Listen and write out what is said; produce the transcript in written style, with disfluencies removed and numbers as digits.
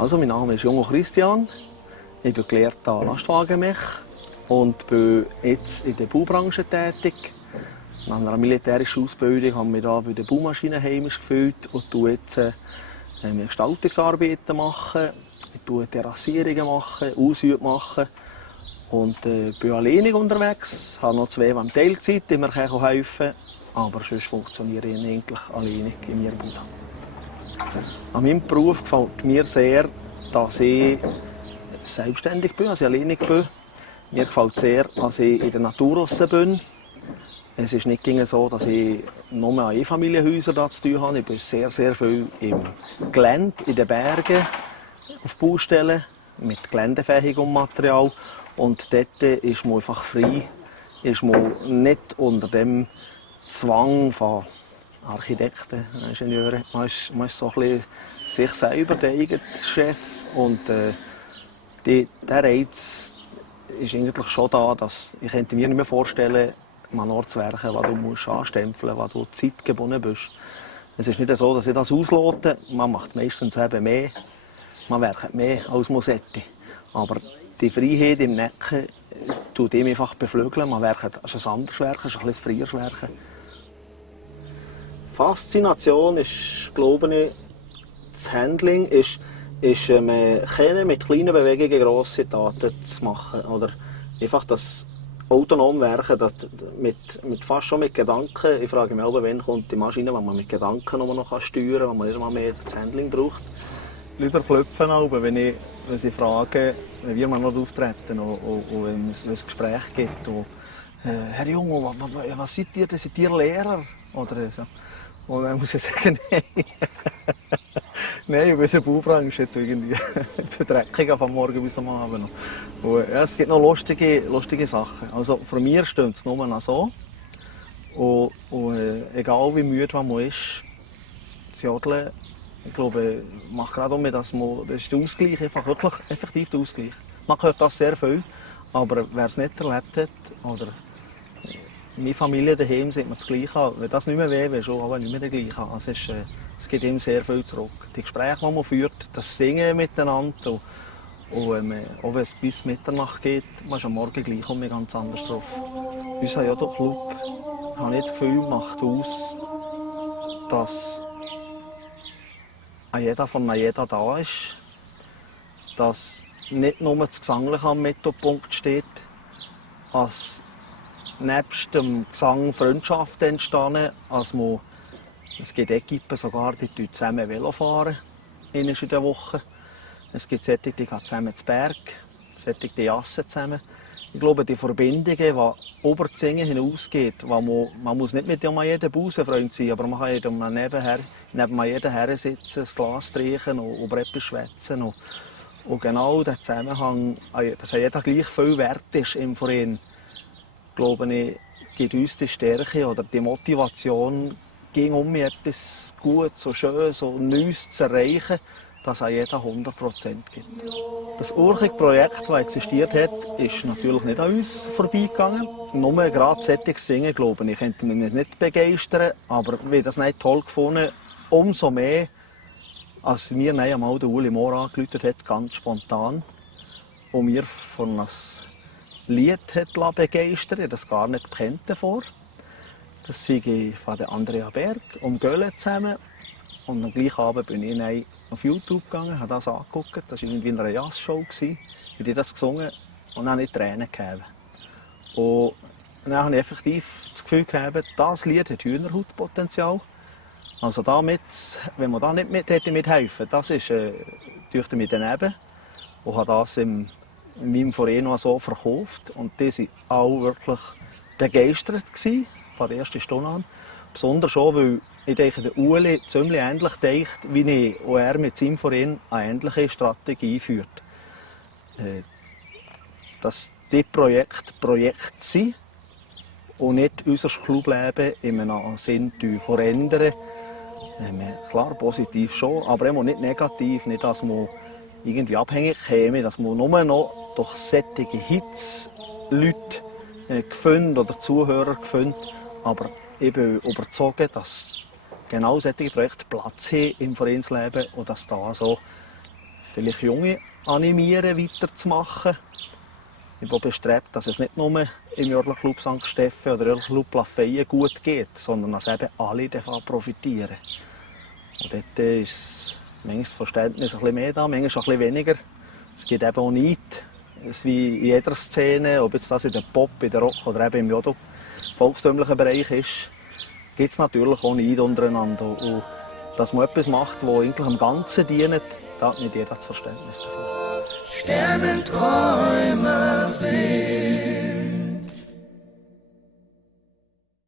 Also, mein Name ist Jungo Christian. Ich bin gelehrter Lastwagenmech und bin jetzt in der Baubranche tätig. Nach einer militärischen Ausbildung haben wir hier bei den Baumaschinen heimisch gefühlt und mache jetzt Gestaltungsarbeiten machen. Ich mache Terrassierungen machen, Aushübe machen und bin alleinig unterwegs. Ich habe noch 2 am Teilzeit, die mir helfen können, aber sonst funktioniere ich eigentlich alleinig in meiner Bude. An meinem Beruf gefällt mir sehr, dass ich selbstständig bin, dass ich alleinig bin. Mir gefällt sehr, dass ich in der Natur draussen bin. Es ist nicht so, dass ich nur an Einfamilienhäusern zu tun habe. Ich bin sehr, sehr viel im Gelände, in den Bergen, auf Baustellen, mit geländefähigem Material. Und dort ist man einfach frei, ist man nicht unter dem Zwang von Architekten, Ingenieuren. Man ist so ein bisschen sich selber der eigene Chef. Und der Reiz ist eigentlich schon da, dass ich mir nicht mehr vorstellen an einen Ort zu werken, wo du musst anstempeln musst, wo du zeitgebunden bist. Es ist nicht so, dass ich das auslote. Man macht meistens eben mehr. Man werkt mehr als man sollte. Aber die Freiheit im Necken tut ihm einfach beflügeln. Man werkt, es ist ein anderes Werken, es ist ein bisschen freies Werken. Faszination ist, glaube ich, das Handling ist mit kleinen Bewegungen grosse Taten zu machen. Oder einfach das autonom werken, das fast schon mit Gedanken. Ich frage mich auch, wann kommt die Maschine, wenn man mit Gedanken nur noch steuern kann, wenn man nicht mal mehr das Handling braucht. Die Leute klopfen auch, wenn sie fragen, wie wir noch auftreten und wenn es ein Gespräch gibt. Und, Herr Jungo, was seid ihr? Seid ihr Lehrer? Oder so. Und dann muss ich sagen, nein. Nein, ich bin in der Baubranche. Ich bin dreckig von morgen bis am Abend. Und, ja, es gibt noch lustige Sachen. Also, von mir stimmt es nur noch so. Und egal wie müde man ist, das Jodeln, ich glaube, macht gerade um, das ist der Ausgleich, einfach wirklich effektiv der Ausgleich. Man hört das sehr viel, aber wer es nicht erlebt hat, oder meine Familie daheim sieht man das Gleiche. Wenn das nicht mehr weh ist, auch nicht mehr das Gleiche. Also es gibt ihm sehr viel zurück. Die Gespräche, die man führt, das Singen miteinander. Und auch wenn es bis Mitternacht geht, man ist am Morgen gleich ganz anders drauf. Unser Jodo-Club, habe ich das Gefühl, macht aus, dass jeder da ist. Dass nicht nur das Gesangliche am Mittelpunkt steht, als nebst dem Gesang Freundschaften entstanden. Es gibt Equipen sogar, die zusammen Velo fahren in der Woche. Es gibt solche, die gehen zusammen zu Berg, solche, die jassen zusammen. Ich glaube, die Verbindungen, die über das Singen hinausgeht, man muss nicht mit jedem Busenfreund sein, aber man kann neben jedem her sitzen, ein Glas trinken und über etwas schwätzen. Und genau der Zusammenhang, dass jeder gleich viel wert ist im Verein, glaube ich, gibt uns die Stärke oder die Motivation, um etwas Gutes, so schön, so Neues zu erreichen, dass an jeder 100% gibt. Das Urchig-Projekt, das existiert hat, ist natürlich nicht an uns vorbeigegangen. Nur gerade solches Singen, glaube ich, könnte mich nicht begeistern, aber wir haben das nicht toll gefunden. Umso mehr, als mir einmal der Uli Mohr angerufen hat, ganz spontan, und mir von einem Lied hat begeistert, ich habe das gar nicht gekannt davor. Das sei ich von der Andrea Berg und Gölle zusammen. Und am gleichen Abend bin ich auf YouTube gegangen, habe das angeguckt. Das war irgendwie in einer Jazzshow. Ich habe das gesungen und dann habe ich Tränen gegeben. Und dann habe ich effektiv das Gefühl gehabt, das Lied hat Hühnerhautpotenzial. Also damit, wenn man da nicht mithelfen, das ist durch mich daneben. Und habe das in meinem Verein noch so verkauft. Und die waren auch wirklich begeistert von der ersten Stunde an. Besonders schon, weil ich denke, der Uli ziemlich ähnlich denkt wie ich und er mit seinem Verein eine ähnliche Strategie führt. Dass die Projekte sind und nicht unser Clubleben in einem Sinn verändern. Klar, positiv schon, aber immer nicht negativ, nicht, dass man irgendwie abhängig käme, dass man nur noch durch solche Hits Leute gefunden oder Zuhörer gefunden. Aber ich bin überzeugt, dass genau solche Projekte Platz haben im Vereinsleben und dass da so vielleicht Junge animieren, weiterzumachen. Ich bin auch bestrebt, dass es nicht nur im Jörglerclub St. Steffen oder Jörglerclub Lafayette gut geht, sondern dass eben alle davon profitieren. Und dort ist manchmal das Verständnis ein bisschen mehr da, manchmal auch ein bisschen weniger. Es gibt eben auch Neid, es wie in jeder Szene, ob jetzt das in der Pop, in der Rock oder eben im Jodo volkstümlichen Bereich ist, gibt es natürlich auch Neid untereinander. Und dass man etwas macht, das eigentlich am Ganzen dient, da hat nicht jeder das Verständnis dafür. Sternenträumer sehen.